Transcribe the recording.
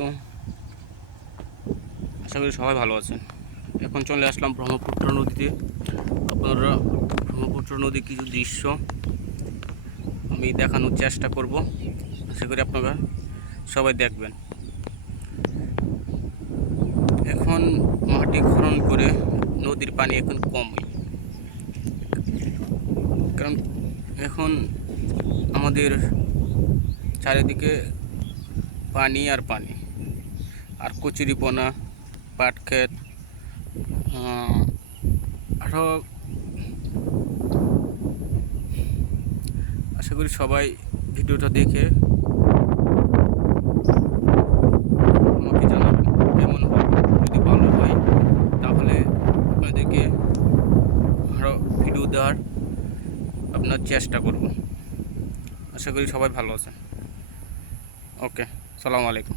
আলাইকুম। আশা করি সবাই ভালো আছেন। এখন চলে আসলাম ব্রহ্মপুত্র নদীতে। আপনারা ব্রহ্মপুত্র নদীর কিছু দৃশ্য আমি দেখানোর চেষ্টা করব। আশা করি আপনারা সবাই দেখবেন। এখন মাটি খনন করে নদীর পানি এখন কমই, কারণ এখন আমাদের চারিদিকে পানি আর পানি, আর কচুরিপানা, পাট ক্ষেত, আরও আশা করি সবাই ভিডিওটা দেখে আমাকে জানাবেন কেমন হয়। যদি ভালো হয় তাহলে আপনাদেরকে আরও ভিডিও দেওয়ার আপনার চেষ্টা করব। আশা করি সবাই ভালো আছেন। ওকে, আসসালামু আলাইকুম।